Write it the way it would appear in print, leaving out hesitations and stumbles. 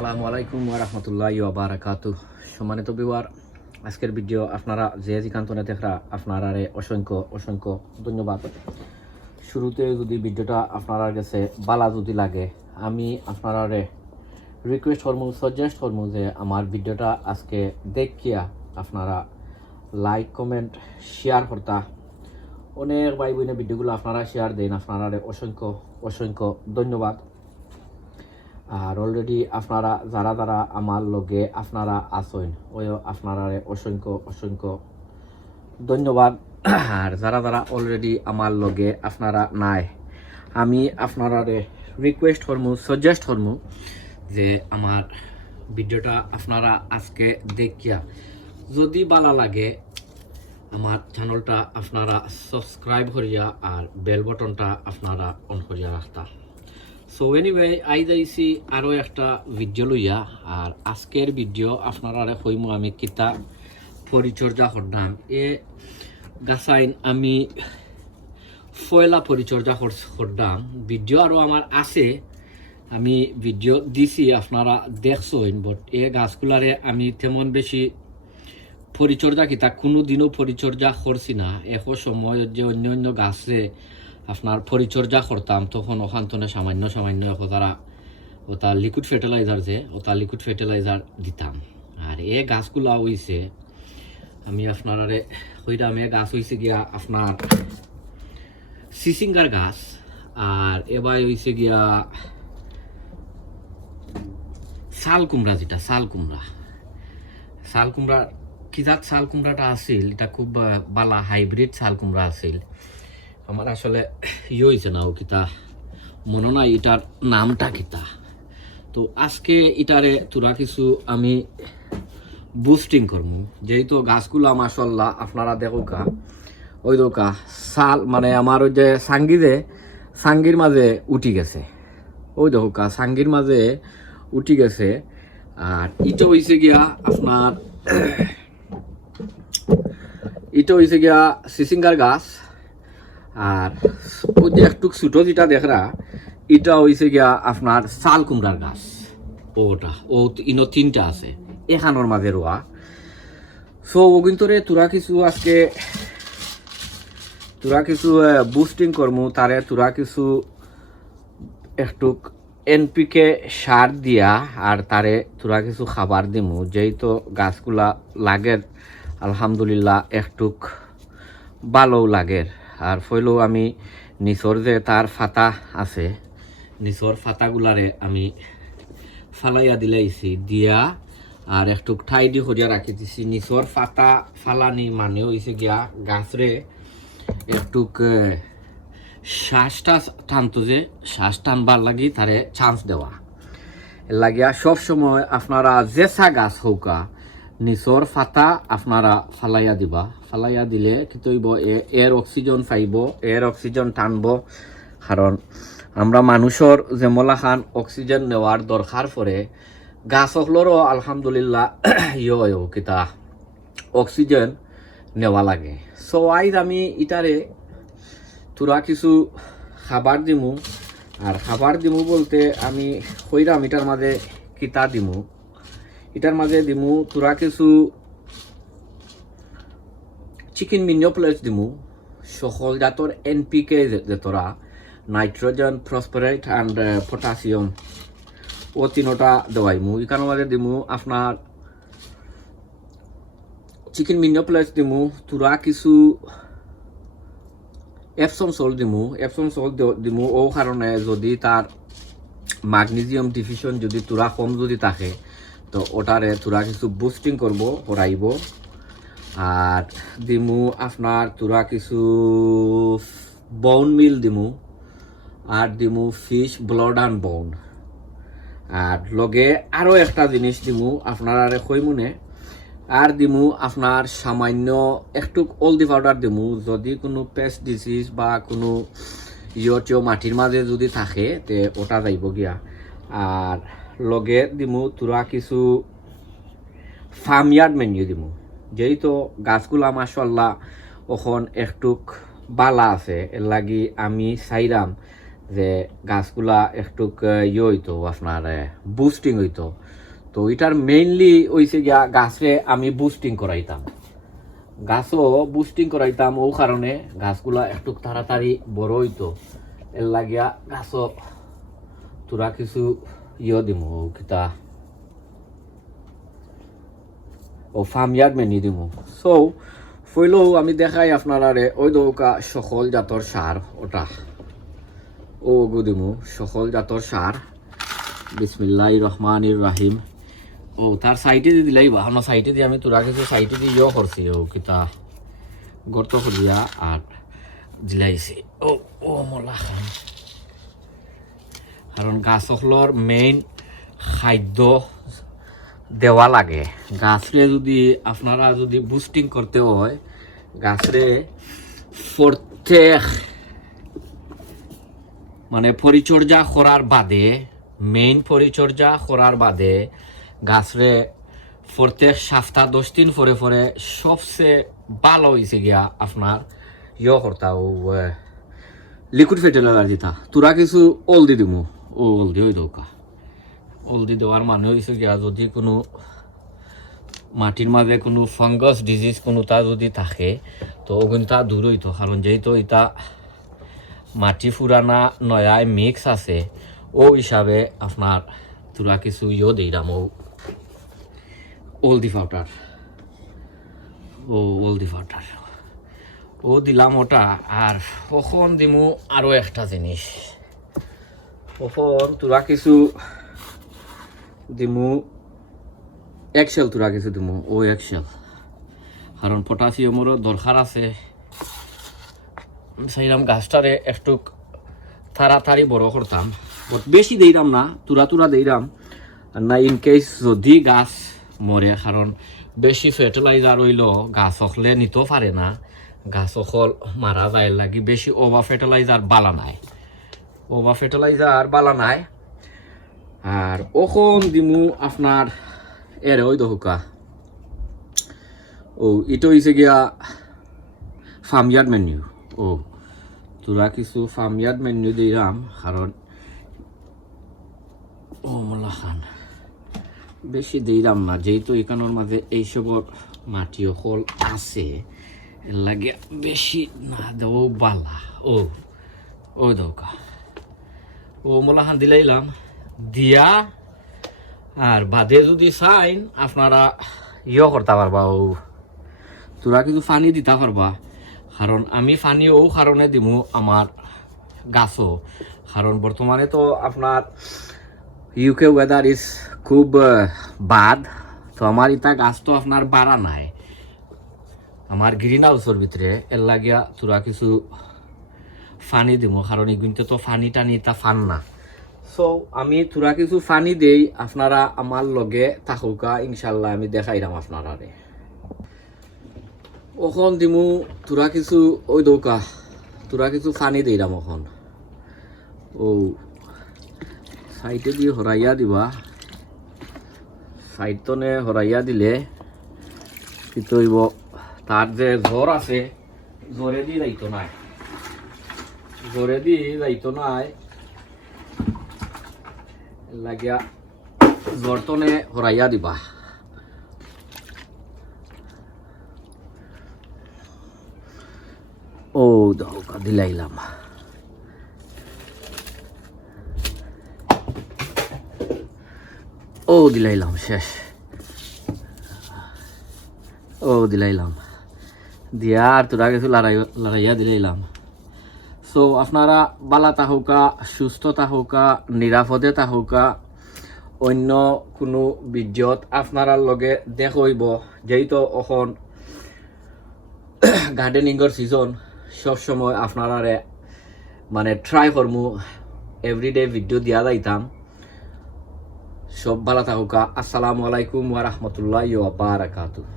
আসসালামু আলাইকুম ওয়া রাহমাতুল্লাহি ওয়া বারাকাতুহু। সম্মানিত ভিউয়ার, আজকের ভিডিও আপনারা যে যেখানে দেখরা আপনারারে অসংখ্য অসংখ্য ধন্যবাদ। শুরুতে যদি ভিডিওটা আপনারা কাছে ভালো যদি লাগে, আমি আপনারারে রিকোয়েস্ট করবো, সাজেস্ট করবো যে আমার ভিডিওটা আজকে দেখিয়া আপনারা লাইক কমেন্ট শেয়ার করতা। অনেক ভাই বোনের ভিডিওগুলো আপনারা শেয়ার দেন, আপনারারে অসংখ্য অসংখ্য ধন্যবাদ। আর অলরেডি আপনারা যারা যারা আমার লগে আপনারা আছেন, ওই আপনারা অসংখ্য অসংখ্য ধন্যবাদ। আর যারা যারা অলরেডি আমার লগে আপনারা নাই, আমি আপনারা রিকোয়েস্ট করবো, সাজেস্ট করবো যে আমার ভিডিওটা আপনারা আজকে দেখিয়া যদি ভালো লাগে আমার চ্যানেলটা আপনারা সাবস্ক্রাইব করিয়া আর বেল বাটনটা আপনারা অন করিয়া রাখতা। সো এনিওয়ে আই যাইছি আরও একটা ভিডিও লইয়া। আর আজকের ভিডিও আপনারা কইমু আমি কিতা পরিচর্যা করলাম। এ গাছাইন আমি ফয়লা পরিচর্যা করলাম। ভিডিও আরও আমার আছে, আমি ভিডিও দিছি আপনারা দেখছেন, বাট এ গাছগুলারে আমি তেমন বেশি পরিচর্যা কিতা কোনো দিনও পরিচর্যা করছি না। একো সময় যে অন্য অন্য গাছে আপনার পরিচর্যা করতাম, তখন ওখানে সামান্য সামান্য তারা ওটা লিকুইড ফার্টিলাইজার যে ওটা লিকুইড ফার্টিলাইজার দিতাম। আর এ গাছগুলা হইছে আমি আপনারে হইরাম, এ গাছ হইছে গিয়া আপনার সিসিঙ্গার গাছ। আর এবার হইছে গিয়া শাল কুমড়া, যেটা শাল কুমড়া কিতাত শাল কুমড়াটা আছিল, এটা খুব বালা হাইব্রিড শাল কুমড়া আছিল। আমার আসলে হয়েছে না ও কিতা মনে নাই এটার নামটা কিতা। তো আজকে এটারে তোরা কিছু আমি বুস্টিং করবো, যেহেতু গাছগুলো মাশাআল্লাহ আপনারা দেখোকা ওই দোকা শাল মানে আমার ওই যে সাঙ্গির মাঝে উঠি গেছে, ওই দেখোকা সাঙ্গির মাঝে উঠি গেছে। আর এটা হয়েছে গিয়া আপনার এটা হয়েছে গিয়া সিসিঙ্গার গাছ। আর ওই যে একটু ছোটো যেটা দেখরা এটা হয়েছে গিয়া আপনার শাল কুমড়ার গাছ। ওটা ও ইনো তিনটা আছে এখানোর মাঝে রোয়া। সো ও কিন্তু রে তোরা কিছু বুস্টিং করমু, তারে তোরা কিছু একটু এনপিকে সার দিয়া আর তারে তোরা কিছু খাবার দিমু, যেহেতু গাছগুলা লাগের আলহামদুলিল্লাহ একটুক ভালোও লাগের। আর ফইলেও আমি নিচর যে তার ফাতা আছে, নিচর ফাতাগুলারে আমি ফালাইয়া দিলাইছি দিয়া আর একটু ঠাইডি করিয়া রাখি দিছি। নিচর ফাতা ফালানি মানে হয়েছে গিয়া গাছরে একটুক শ্বাসটা টানতো, যে শ্বাস টানবার লাগি তারে চান্স দেওয়া লাগিয়া সব সময় আপনারা জেসা গাছ হৌকা নিচর ফাতা আপনারা ফালাইয়া দিবা। ফালাইয়া দিলে কি তৈব এর অক্সিজেন পাইব, এর অক্সিজেন টানব। কারণ আমরা মানুষের যে মলাখান অক্সিজেন নেওয়ার দরকার পড়ে, গাছ হলরও আলহামদুলিল্লাহ কিতা অক্সিজেন নেওয়া লাগে। সো আইজ আমি ইটারে তোরা কিছু খাবার দিমু। আর খাবার দিমু বলতে আমি কইরাম এটার মাঝে কিতা দিমু, এটার মাঝে দিমু তোরা কিছু চিকেন মিনিওপ্লেস দিমু, সকল জাতর এনপিকে যে তোরা নাইট্রোজেন, ফসফরাস অ্যান্ড পটাশিয়াম ও তিনোটা দেওয়াইমু। এখানের মাঝে দিমু আপনার চিকেন মিনিওপ্লেস দিমু, তোরা কিছু এপসম সল্ট দিমু। ও কারণে যদি তার ম্যাগনেসিয়াম ডিফিশন যদি তোরা কম যদি থাকে, তো ওটারে তোরা কিছু বুস্টিং করবো করাইব। আর দিমু আপনার তোরা কিছু বোন মিল দিমু, আর দিমু ফিশ ব্লাড অ্যান্ড বোন। আর লগে আরও একটা জিনিস দিমু আপনারা কইমুনে, আর দিমু আপনার সামান্য একটু হলদি পাউডার দিমু। যদি কোনো পেস্ট ডিজিজ বা কোনো ইয়টিও মাটির মাঝে যদি থাকে তে ওটা যাইব গিয়া। আর লগে দিমু তোরা কিছু ফার্মইয়ার্ড মেনিউ দিমু, যেহেতু গাছগুলা মাশাআল্লাহ ওখন একটুক বালা আছে, এর লাগি আমি চাইরাম যে গাছগুলা একটু ইয়ে হইতো আপনার বুস্টিং হইতো। তো এটার মেইনলি হইছে গিয়া গাছে আমি বুস্টিং করাইতাম, গাছও বুস্টিং করাইতাম, ও কারণে গাছগুলা একটু তাড়াতাড়ি বড় হইতো। এর লাগিয়া গাছও তোরা কিছু ইয়ে দিমু কিতা ও ফার্মইয়ার্ড মেনি দিমু। সো ফইলেও আমি দেখাই আপনারারে ওই দৌকা সকল জাতর সার, ওটা ও দিমু সকল জাতর সার। বিসমিল্লাহির রহমানির রহিম। ও তার সাইটে দিয়ে দিলাই বা সাইটে দিয়ে আমি তোরা কিছু সাইটে দিয়ে ইয়ে করছি, ও কিতা গর্ত করিয়া আর দিলাইছি। ও ও মলা খান, কারণ গাছগুলোর মেইন খাদ্য দেওয়া লাগে। গাছরে যদি আপনারা যদি বুস্টিং করতে হয়, গাছরে প্রত্যেক মানে পরিচর্যা করার বাদে, মেইন পরিচর্যা করার বাদে গাছরে প্রত্যেক সপ্তাহ 10 দিন পরে পরে সবচেয়ে ভালো হয়েছে গিয়া আপনার ইয়ে করতা ও লিকুইড ফার্টিলাইজার দিতা। তোরা কিছু অলদি দিমু, ও অলদি ওই দৌকা অলদি দেওয়ার মানে হয়েছে গিয়া যদি কোনো মাটির মাঝে কোনো ফাঙ্গাস ডিজিজ কোনোটা যদি থাকে তো ওগুনটা দূর হইতো, কারণ যেহেতু এটা মাটি ফুরানা নয়ায় মিক্স আছে, ও হিসাবে আপনার তোরা কিছু ইয়ে দিলাম ও অলদি পাউডার, ও অলদি পাউডার ও দিলাম ওটা। আর কখন দিমু আরও একটা জিনিস, কখন তোরা কিছু দিমু এক্সেল, তোরা কিছু দিমু ও এক্সেল, কারণ পটাশিয়ামেরও দরকার আছে। সেইরাম গাছটারে একটু তাড়াতাড়ি বড় করতাম, বাট বেশি দিইরাম না, তুরা তুরা দিইরাম না, ইন কেস যদি গাছ মরে, কারণ বেশি ফার্টিলাইজার হইল গাছ হকলে নিতেও পারে না, গাছ হকল মারা যায় লাগি। বেশি ওভার ফার্টিলাইজার বালা নাই, ওভার ফার্টিলাইজার বালা নাই। আর ওখন দিমু আপনার এর ওই দহুকা, ও এটা হয়েছে গিয়া ফার্মইয়ার্ড মেনিউ। ও তোরা কিছু ফার্মইয়ার্ড মেনিউ দিলাম, কারণ ও মোলা খান বেশি দিলাম না, যেহেতু এখানোর মাঝে এইসবর মাটি হল আছে, এর লাগে বেশি না দেও বালা। ও ও দৌকা ও মোলা খান দিলাইলাম দিয়া। আর বাদে যদি চাইন আপনারা ইয়ে করতে পারবা, ও তোরা কিছু পানি দিতে পারবা, কারণ আমি পানি ও কারণে দিমু আমার গাছও, কারণ বর্তমানে তো আপনার ইউকে ওয়েদার ইজ খুব বাদ। তো আমার ইটা গাছ তো আপনার বাড়া নাই আমার গ্রিন হাউসের ভিতরে, এর লাগিয়া তোরা কিছু পানি দিমু, কারণ এগুলিতে তো পানি টানি তা ফান না। সো আমি তোরা কিছু পানি দেই, আপনারা আমার লগে থাকুকা, ইনশাল্লাহ আমি দেখাইলাম আপনারা। ওখন দিমু তোরা কিছু ওই দৌকা, তোরা কিছু পানি দিলাম ওখন। ও সাইডে দিয়ে হরাইয়া দিবা, সাইড তনে হরাইয়া দিলে কি তৈব, তার যে জ্বর আছে জ্বরে দিয়ে যাইতো নাই, জ্বরে দিয়ে যাইতো নাই, লাগিয়া জ্বর তনে হরাইয়া দিবা। ও দৌকা দিলাইলাম, ও দিলাইলাম শেষ, ও দিলাইলাম দিয়া। আর তোরা কিছু লড়াইয়া দিলাইলাম। সো আপনারা বালা তাহৌকা, সুস্থ তাহৌকা, নিরাপদে তাহৌকা। অন্য কোনো ভিডিওত আপনার লগে দেখইব, যেহেতু এখন গার্ডেনিংয়ের সিজন, সবসময় আপনারা মানে ট্রাই করমু এভরিডে ভিডিও দিয়া যাইতাম। সব ভালো থাকুকা। আসসালামু আলাইকুম ওয়া রাহমাতুল্লাহি ওয়া বারাকাতুহু।